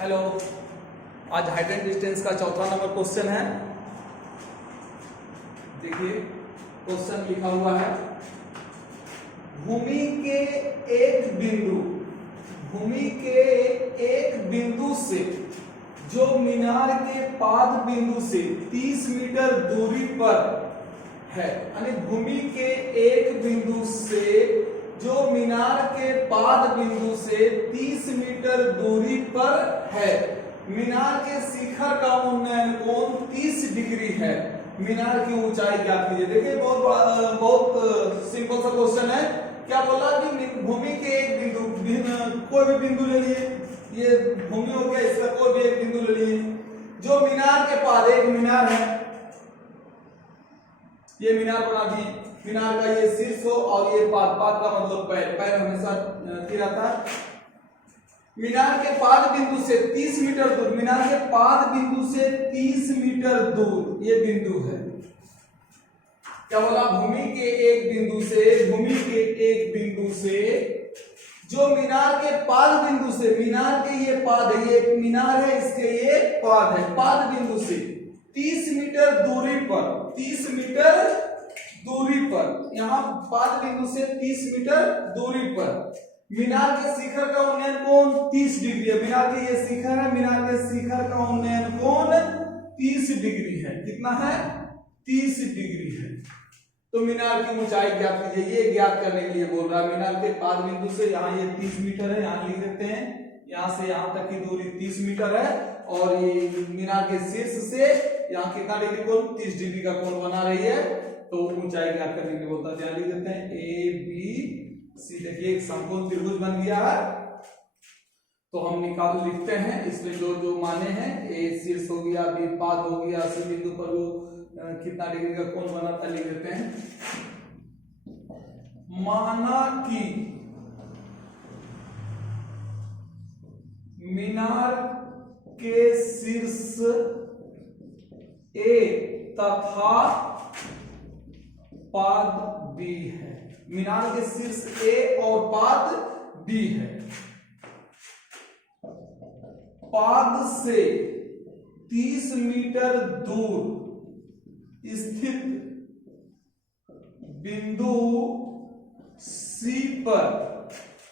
Hello, आज height and distance का चौथा नंबर क्वेश्चन है। देखिए क्वेश्चन लिखा हुआ है, भूमि के एक बिंदु से जो मीनार के पाद बिंदु से 30 मीटर दूरी पर है, यानी भूमि के एक बिंदु से जो मीनार के पाद बिंदु से 30 मीटर दूरी पर है, मीनार के शिखर का उन्नयन कोण 30 डिग्री है, मीनार की ऊंचाई ज्ञात कीजिए। देखिए बहुत सिंपल सा क्वेश्चन है। क्या बोला कि भूमि के एक बिंदु, कोई भी बिंदु ले लिए, ये भूमि हो गया, इसका कोई भी एक बिंदु ले लिए, जो मीनार के पाद, एक मीनार है, ये मीनार बना दी, मीनार का ये शीर्ष हो और ये पाद का मतलब पैर, पैर हमेशा रहता है। मीनार के पाद बिंदु से 30 मीटर दूर, मीनार के पाद बिंदु से 30 मीटर दूर ये बिंदु है। क्या बोला, भूमि के एक बिंदु से जो मीनार के पाद बिंदु से, मीनार के ये पाद है, ये मीनार है, इसके ये पाद है, पाद बिंदु से 30 मीटर दूरी पर, 30 मीटर दूरी पर, यहां पाद बिंदु से 30 मीटर दूरी पर मीनार के शिखर का उन्नयन कोण 30 डिग्री है। मीनार के ये शिखर है, मीनार के शिखर का उन्नयन कोण 30 डिग्री है। कितना है? 30 डिग्री है। तो मीनार की ऊंचाई ज्ञात कीजिए। ये ज्ञात करने के लिए बोल रहा है, मीनार के पाद बिंदु से यहाँ ये 30 मीटर है, यहाँ लिख देते हैं, यहाँ से यहाँ तक की दूरी 30 मीटर है, और ये मीनार के शीर्ष से यहाँ कितना डिग्री कोण? 30 डिग्री का कोण बना रही है। तो ऊंचाई ज्ञात करने के लिए बोलता है, यहाँ लिख देते हैं ए बी सी। देखिए एक समकोण त्रिभुज बन गया है। तो हम लिखते हैं इसमें जो जो माने हैं, ए शीर्ष हो गया, बी पाद हो गया, सी बिंदु पर वो कितना डिग्री का कोण बनाता है लिख देते हैं। माना कि मीनार के शीर्ष ए तथा पाद बी है, मीनार के शीर्ष ए और पाद बी है। पाद से 30 मीटर दूर स्थित बिंदु सी पर,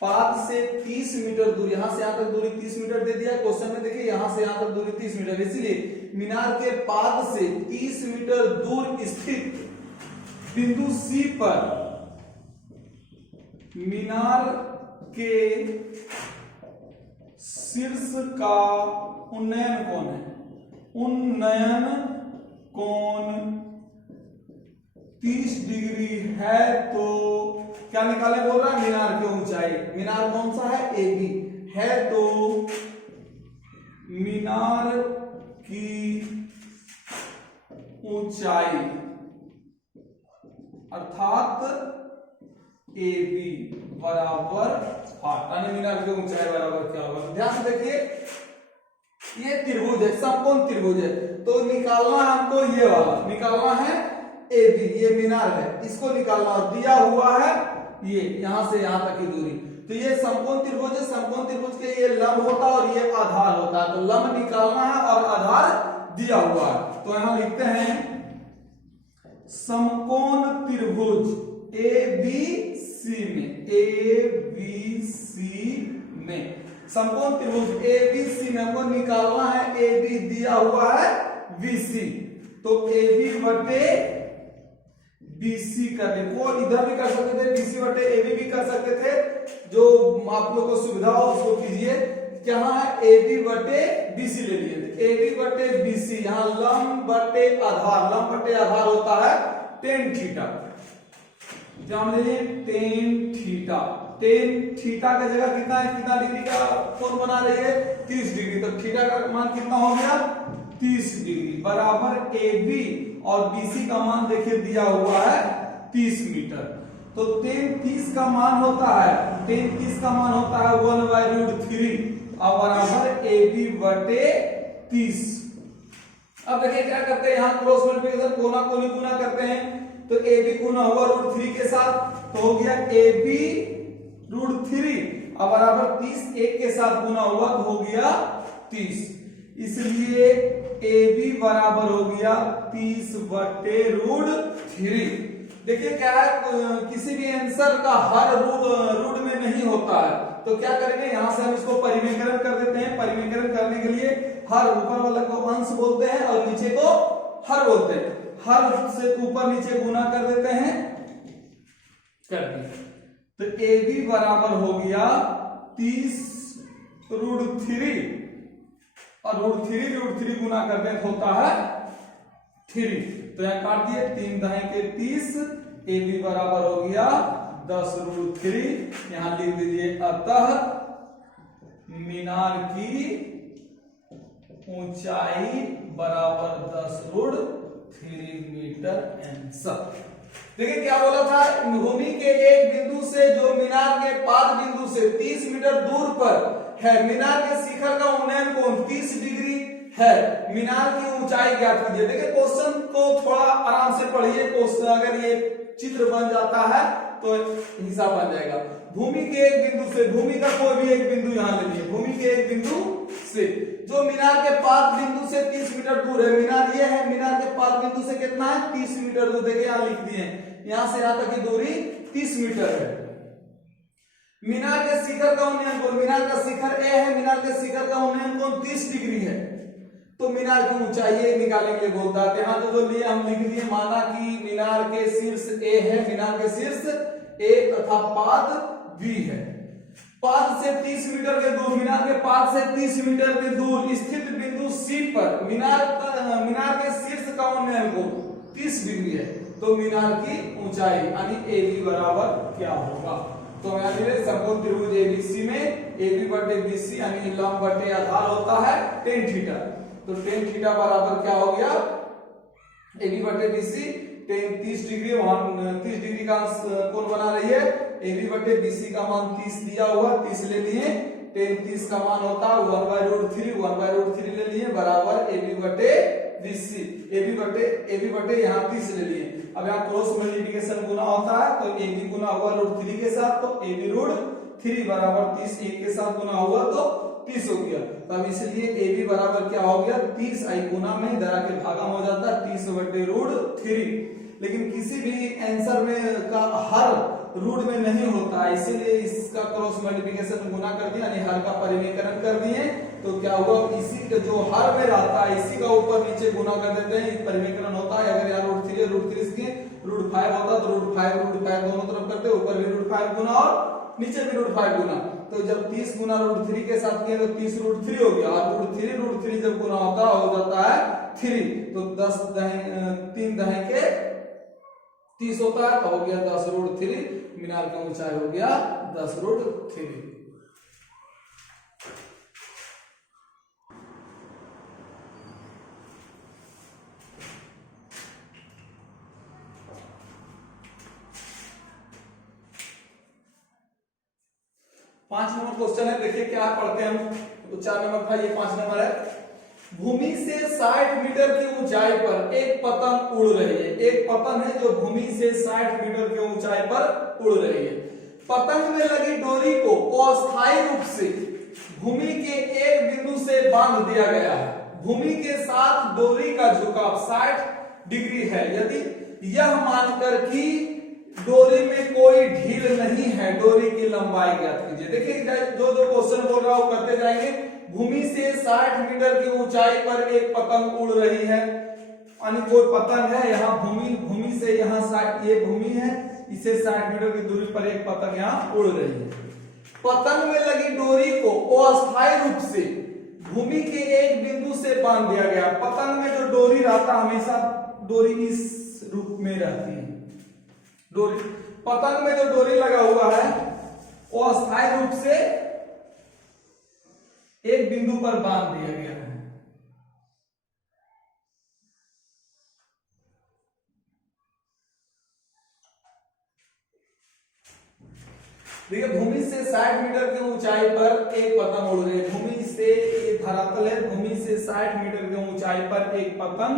पाद से 30 मीटर दूर, यहां से यहां तक दूरी 30 मीटर दे दिया क्वेश्चन में। देखिए यहां से यहां तक दूरी 30 मीटर, इसलिए मीनार के पाद से 30 मीटर दूर स्थित बिंदु सी पर मीनार के शीर्ष का उन्नयन कोण है, उन्नयन कोण 30 डिग्री है। तो क्या निकाले बोल रहा है? मीनार की ऊंचाई। मीनार कौन सा है? ए बी है। तो मीनार की ऊंचाई अर्थात ए बी बराबर 8, यानी मीनार की ऊंचाई बराबर क्या होगा? ध्यान से देखिए, ये त्रिभुज है, समकोण त्रिभुज है, तो निकालना है हमको, ये वाला निकालना है ए बी, ये मीनार है, इसको निकालना, और दिया हुआ है ये यहां से यहां तक की दूरी। तो ये समकोण त्रिभुज है, समकोण त्रिभुज के ये लंब होता है और ये आधार होता है। तो लंब निकालना है और आधार दिया हुआ है। तो यहां लिखते हैं समकोण त्रिभुज ए बी सी में, समकोण त्रिभुज ए बी सी में हमको निकालना है, ए बी दिया हुआ है बीसी, तो ए बी बटे बीसी करने को इधर भी कर सकते थे, बीसी बटे ए बी भी कर सकते थे, जो आप लोग को सुविधा हो उसको कीजिए। क्या है? ए बी बटे बीसी ले लिए थे, ए बी बटे बीसी, यहाँ लंब बटे आधार, लंब बटे आधार होता है tan थीटा, जान लीजिए tan थीटा। tan थीटा का जगह कितना है, कितना डिग्री का कोण बना रही है? 30 डिग्री। तो थीटा का मान कितना हो गया? 30 डिग्री बराबर ए बी, और बीसी का मान देखिए दिया हुआ है 30 मीटर। तो tan 30 का मान होता है, tan 30 का मान होता है 1/√3 और बराबर ए बी बटे 30। अब देखिए क्या करते हैं, यहाँ क्रॉस मल्टीप्लिकेशन कोना कोनी गुना करते हैं, तो ए बी गुना हुआ √3 के साथ, तो हो गया ए बी √3 अब बराबर 30 एक के साथ गुना हुआ तो हो गया 30, इसलिए AB बराबर हो गया 30/√3। देखिए क्या है, किसी भी आंसर का हर रूट में नहीं होता है, तो क्या करेंगे, यहां से हम इसको परिमेयकरण कर देते हैं। परिमेयकरण करने के लिए हर ऊपर वाला को अंश बोलते हैं और नीचे को हर बोलते हैं। हर से ऊपर नीचे गुना कर देते हैं, कर दिए, तो AB बराबर हो गया 30√3 और √3 गुना करते हैं होता है 3, तो यहां काट दिए, 3 दहें के 30, AB बराबर हो गया 10√3। यहां लिख दीजिए अतः मीनार की ऊंचाई बराबर 10√3 मीटर आंसर। देखिए क्या बोला था, भूमि के एक बिंदु से जो मीनार के पाद बिंदु से 30 मीटर दूर पर है, मीनार के शिखर का उन्नयन कोण 30 डिग्री है, मीनार की ऊंचाई ज्ञात कीजिए। देखिए क्वेश्चन को थोड़ा आराम से पढ़िए, क्वेश्चन अगर ये चित्र बन जाता है तो हिसाब बन जाएगा। भूमि के एक बिंदु से, भूमि का कोई भी एक बिंदु यहां ले लीजिए, भूमि के एक बिंदु से जो मीनार के पाद बिंदु से 30 मीटर दूर है, मीनार ये है, मीनार के पाद बिंदु से कितना है 30 मीटर दूर। देखिए यहां लिख दिए, यहां से यहां तक की दूरी 30 मीटर है। मीनार के शिखर का उन्नयन कोण, मीनार का शिखर ए है, मीनार के शिखर का उन्नयन कोण 30 डिग्री है, तो मीनार की ऊंचाई निकालने के लिए बोलता है। यहां तो जो लिए हम लिख दिए, माना कि मीनार के शीर्ष ए है, मीनार के शीर्ष ए तथा पाद बी है। पाद से 30 मीटर के दूर, मीनार के पाद से 30 मीटर के दूर स्थित बिंदु सी पर मीनार के शीर्ष का उन्नयन कोण 30 डिग्री है, तो मीनार की ऊंचाई यानी AB बराबर क्या होगा, तो समकोण त्रिभुज ABC में AB/BC यानी लंब बटे आधार होता है tan थीटा, तो tan थीटा बराबर क्या हो गया AB/BC, tan 30 डिग्री, वहां 30 डिग्री का कोण बना रही है, AB/BC का मान 30 दिया हुआ, 30 ले लिए, tan 30 का मान होता है 1/√3 ले लिए बराबर AB/BC, AB यहाँ 30 ले लिए। अब यहाँ क्रॉस मल्टीप्लिकेशन गुना होता है, तो AB गुना हुआ √3 के साथ, तो AB√3 बराबर 30, एक के साथ गुना हुआ तो 30 हो गया। तब इसलिए AB बराबर क्या हो गया 30, आई गुना में इधर आके भागम हो जाता है 30/√3। लेकिन किसी भी आंसर में का हर रूट में नहीं होता है, इसीलिए इसका क्रॉस मल्टीप्लिकेशन गुना कर दिया, यानी हर का परिमेयकरण कर दिए, तो क्या हुआ इसी का जो हर में रहता है इसी का ऊपर नीचे गुना कर देते हैं, परिमेयकरण होता है। अगर यहाँ √3 दिए, √5 होता तो √5 दोनों तरफ करते, ऊपर भी √5 गुना और नीचे भी √5 गुना, तो जब 30 गुना √3 के साथ किए तो 30√3 हो गया, और √3 जब गुना होता हो जाता है 3, तो 3 दहें के 30 होता है, तो हो गया 10√3, मीनार की ऊंचाई हो गया 10√3। पांच नंबर क्वेश्चन है, देखिए क्या पढ़ते हैं हम, तो 4 नंबर था, ये 5 नंबर है। भूमि से 60 मीटर की ऊंचाई पर एक पतंग उड़ रही है, एक पतंग है जो भूमि से 60 मीटर की ऊंचाई पर उड़ रही है। पतंग में लगी डोरी को अस्थायी रूप से भूमि के एक बिंदु से बांध दिया गया है, भूमि के साथ डोरी का झुकाव 60 डिग्री है, यदि यह मानकर कि डोरी में कोई ढील नहीं है, डोरी की लंबाई ज्ञात कीजिए। देखिए जो क्वेश्चन बोल रहा हूं करते जाएंगे। भूमि से 60 मीटर की ऊंचाई पर एक पतंग उड़ रही है, यानी कोई पतंग है, यहाँ भूमि से यहाँ 60, ये भूमि है, इसे 60 मीटर की दूरी पर एक पतंग यहाँ उड़ रही है। पतंग में लगी डोरी को अस्थायी रूप से भूमि के एक बिंदु से बांध दिया गया। पतंग में जो डोरी रहता हमेशा डोरी इस रूप में रहती है, डोरी पतंग में जो डोरी लगा हुआ है वो अस्थायी रूप से एक बिंदु पर बांध दिया गया है। देखिए भूमि से 60 मीटर की ऊंचाई पर एक पतंग उड़ रही है, भूमि से ये धरातल है, भूमि से 60 मीटर की ऊंचाई पर एक पतंग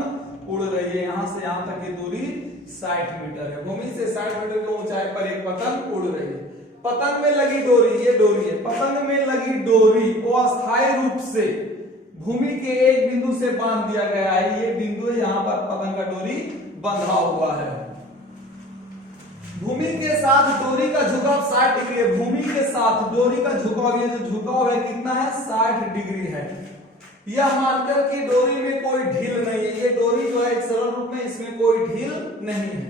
उड़ रही है, यहां से यहां तक की दूरी 60 मीटर है। भूमि से 60 मीटर की ऊंचाई पर एक पतंग उड़ रही है। पतंग में लगी डोरी, ये डोरी है, पतंग में लगी डोरी वो अस्थायी रूप से भूमि के एक बिंदु से बांध दिया गया है, ये बिंदु है, यहां पर पतंग का डोरी बंधा हुआ है। भूमि के साथ डोरी का झुकाव 60 डिग्री है। भूमि के साथ डोरी का झुकाव, ये जो झुकाव है कितना है, 60 डिग्री है। यह मानकर कि डोरी में कोई ढील नहीं है, ये डोरी जो है एक सरल रूप में, इसमें कोई ढील नहीं है।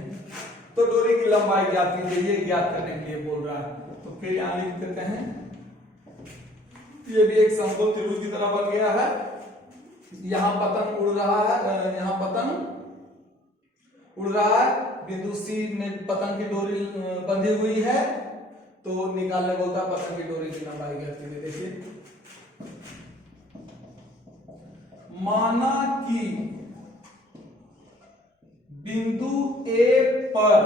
तो डोरी की लंबाई ज्ञात कीजिए, ये ज्ञात करने के लिए बोल रहा है। तो फिर यहां लिख देते हैं, ये भी एक समकोण त्रिभुज की तरह बन गया है। यहां पतंग उड़ रहा है, यहां पतंग उड़ रहा है, बिंदु सी में पतंग की डोरी बंधी हुई है। तो निकालने बोलता है पतंग की डोरी की लंबाई ज्ञात कीजिए। देखिए, माना कि बिंदु ए पर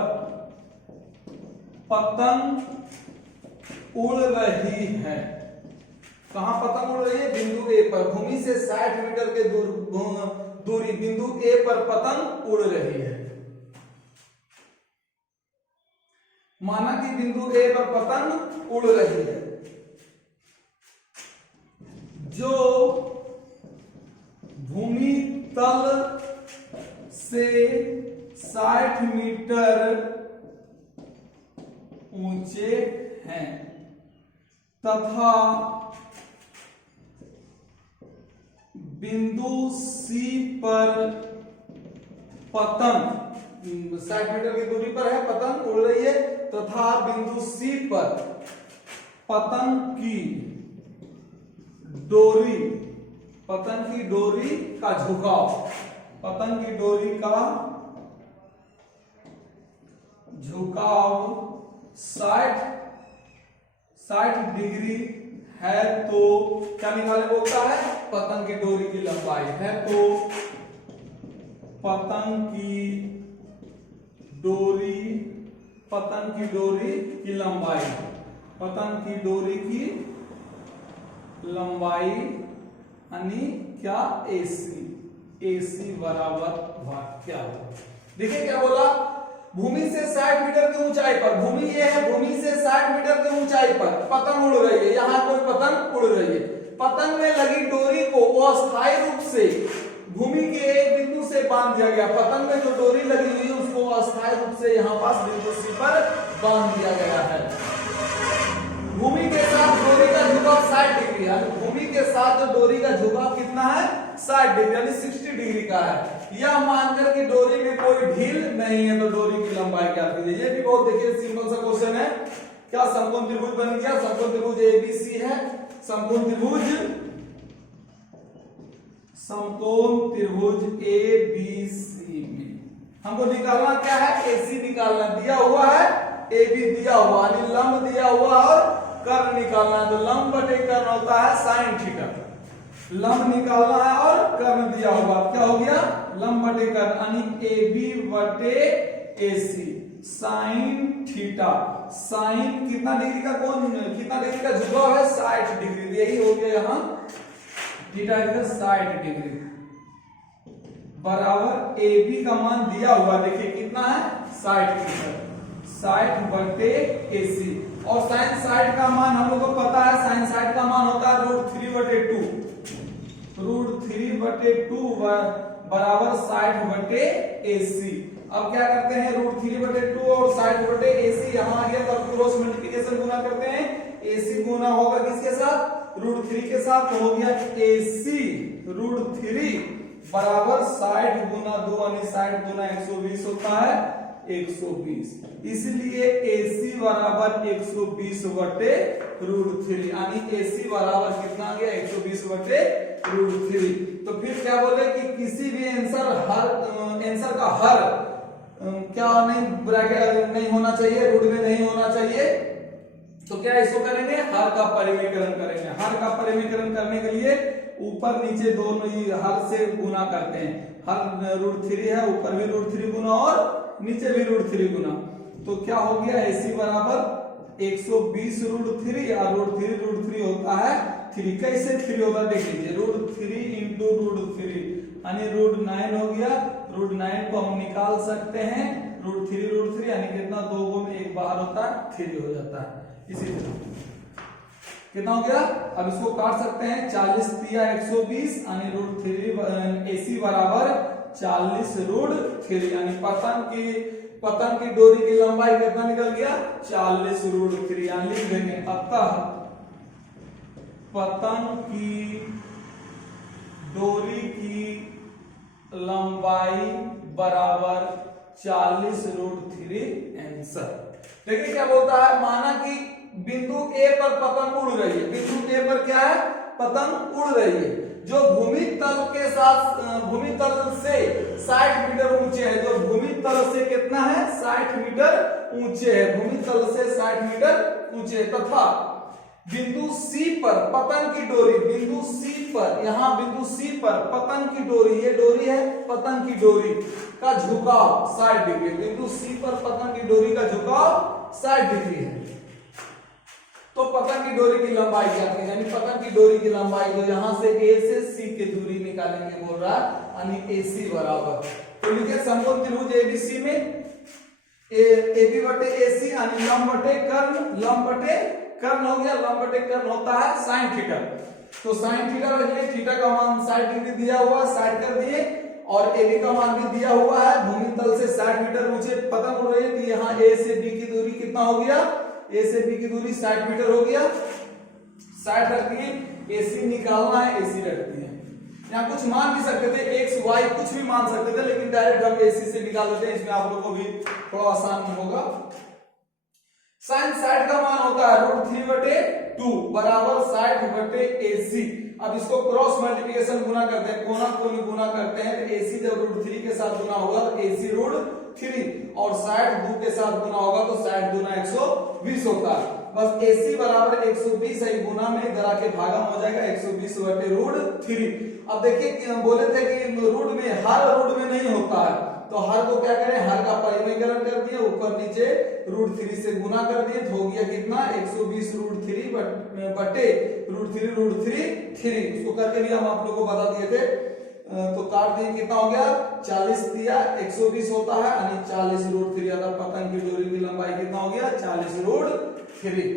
पतंग उड़ रही है। कहां पतंग उड़ रही है, बिंदु ए पर। भूमि से 60 मीटर के दूरी बिंदु ए पर पतंग उड़ रही है। माना कि बिंदु ए पर पतंग उड़ रही है, जो भूमि तल से 60 मीटर ऊंचे हैं तथा बिंदु सी पर पतंग 60 मीटर की दूरी पर है, पतंग उड़ रही है, तथा बिंदु सी पर पतंग की डोरी का झुकाव, पतंग की डोरी का झुकाव 60 डिग्री है। तो क्या निकाले बोलता है, पतंग की डोरी की लंबाई है। तो पतंग की डोरी की लंबाई, पतंग की डोरी की लंबाई यानी क्या, AC बराबर भाग क्या हो। देखिए क्या बोला, भूमि से 60 मीटर की ऊंचाई पर, भूमि ये है, भूमि से 60 मीटर की ऊंचाई पर पतंग उड़ रही है। यहां कोई पतंग उड़ रही है। पतंग में लगी डोरी को अस्थायी रूप से भूमि के एक बिंदु से बांध दिया गया। पतंग में जो डोरी लगी हुई है उसको अस्थायी रूप से यहाँ पास बिंदु सी पर बांध दिया गया है। भूमि के साथ डोरी का झुकाव 60 डिग्री है। भूमि के साथ जो डोरी का झुकाव कितना है, 60 डिग्री यानी 60 डिग्री का है। यह मानकर कि डोरी में कोई ढील नहीं है, तो डोरी की लंबाई क्या कीजिए। ये भी बहुत देखिए सिंपल सा क्वेश्चन है। क्या समकोण त्रिभुज बन गया, समकोण त्रिभुज ABC है। समकोण त्रिभुज ABC में हमको निकालना क्या है, AC निकालना। दिया हुआ है AB दिया हुआ, यानी लंब दिया हुआ और कर्ण निकालना है। तो लंब बटे कर्ण होता है sin थीटा। लंब निकालना है और कर्ण दिया हुआ, क्या हो गया, लंब बटे कर्ण, यानी AB बटे AC sin थीटा। साइन कितना डिग्री का कोण, कितना डिग्री का झुकाव है, 60 डिग्री। यही हो गया यहाँ थीटा इधर 60 डिग्री बराबर AB का मान दिया हुआ, देखिए कितना है 60 बटे AC। और साइन 60 का मान हम लोग को पता है, साइन 60 का मान होता है √3/2। √3/2 बराबर 60 बटे AC। अब क्या करते हैं, √3/2 और 60 बटे AC यहाँ आ गया, तो क्रॉस मल्टीप्लिकेशन गुना करते हैं। AC गुना होगा किसके साथ, √3 के साथ, तो हो गया AC √3 बराबर 60 गुना 2 यानी 60 गुना 120 होता है 120। इसलिए AC बराबर 120 बटे √3, यानी AC बराबर कितना आ गया, 120 बटे √3। तो फिर क्या बोले कि किसी भी आंसर का हर क्या नहीं, ब्रैकेट नहीं होना चाहिए, रूट में नहीं होना चाहिए। तो क्या इसको करेंगे, हर का परिमीकरण करेंगे। हर का परिमीकरण करने के लिए ऊपर नीचे दोनों ही हर से गुना करते हैं। हर √3 है, ऊपर भी √3 गुना और नीचे भी √3 गुना। तो क्या हो गया, AC बराबर 120 √3 या √3 होता है 3। कैसे 3 होता है देख लीजिए, √3 इंटू √3 यानी √9 हो गया। √9 को हम निकाल सकते हैं, √3 यानी कितना, 2 गुना 1 बाहर होता है 3 हो जाता है। इसी तरह कितना हो गया? अब इसको काट सकते हैं, 40 तिया 120 यानी √3 AC बराबर 40 √3 यानी पतन की डोरी की लंबाई कितना निकल गया? 40 √3 यानी लिख देंगे अतः पतन की डोरी की लंबाई बराबर 40 √3 आंसर। देखिए क्या बोलता है, माना कि बिंदु ए पर पतंग उड़ रही है, बिंदु ए पर क्या है? पतंग उड़ रही है, जो भूमि तल के साथ भूमि तल से 60 मीटर ऊंचे है, जो भूमि तल से कितना है? 60 मीटर ऊंचे है, भूमि तल से 60 मीटर ऊंचे है, तथा बिंदु सी पर पतंग की डोरी, बिंदु सी पर, यहां बिंदु सी पर पतंग की डोरी, ये डोरी है पतंग की डोरी का झुकाव 60 डिग्री, बिंदु सी पर पतंग की डोरी का झुकाव 60 डिग्री है। तो पतंग की डोरी की लंबाई क्या है? यानी पतंग की डोरी की लंबाई तो यहां से ए से सी की दूरी निकालेंगे, बोल रहा यानी AC बराबर, तो लिखिए समकोण त्रिभुज ABC में AB बटे AC यानी लंब बटे कर्ण, लंब बटे कर्ण हो गया, लंब बटे कर्ण होता है sin थीटा, तो sin थीटा रखिए, थीटा का मान 60 डिग्री दिया हुआ, 60 कर दिए, और AB का मान भी दिया हुआ है, भूमि तल से 60 मीटर ऊंचे पतंग उड़ रही है, तो यहाँ A से B की दूरी कितना हो गया? A से B की दूरी 60 मीटर हो गया, 60 रख दिए, AC निकालना है, AC रख दिए। यहाँ कुछ मान भी सकते थे, x y कुछ भी मान सकते थे, लेकिन डायरेक्ट हम AC से निकाल देते हैं, इसमें आप लोगों को भी थोड़ा आसान होगा। sin 60 का मान होता है √3/2 बराबर 60 बटे AC। अब इसको क्रॉस मल्टीप्लिकेशन गुना करते हैं, कोना कोनी गुना करते हैं, तो AC जब √3 के साथ गुना होगा तो AC √3 और 60 2 के साथ गुना होगा तो 60 दूना 120 होता है। बस AC बराबर 120 है, गुना में इधर आके भागा हो जाएगा 120 बटे √3। अब देखिए बोले थे कि रूट में, हर रूट में नहीं होता है, तो हर को क्या करें? हर का परिमेयकरण कर दिए, ऊपर नीचे √3 से गुना कर दिए, तो हो गया कितना? 120 √3 बटे √3 उसको करके भी हम आप लोगों को बता दिए थे, तो काट दिए, कितना हो गया? 40 दिया 120 होता है यानी 40 √3, अगर पतंग की डोरी की लंबाई कितना हो गया? 40 √3।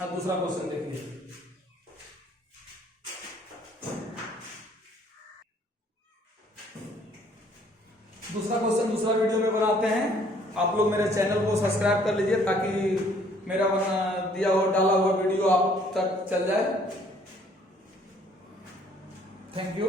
अब दूसरा क्वेश्चन देखिए, दूसरा क्वेश्चन दूसरा वीडियो में बनाते हैं। आप लोग मेरे चैनल को सब्सक्राइब कर लीजिए ताकि मेरा दिया हुआ डाला हुआ वीडियो आप तक चल जाए। Thank you.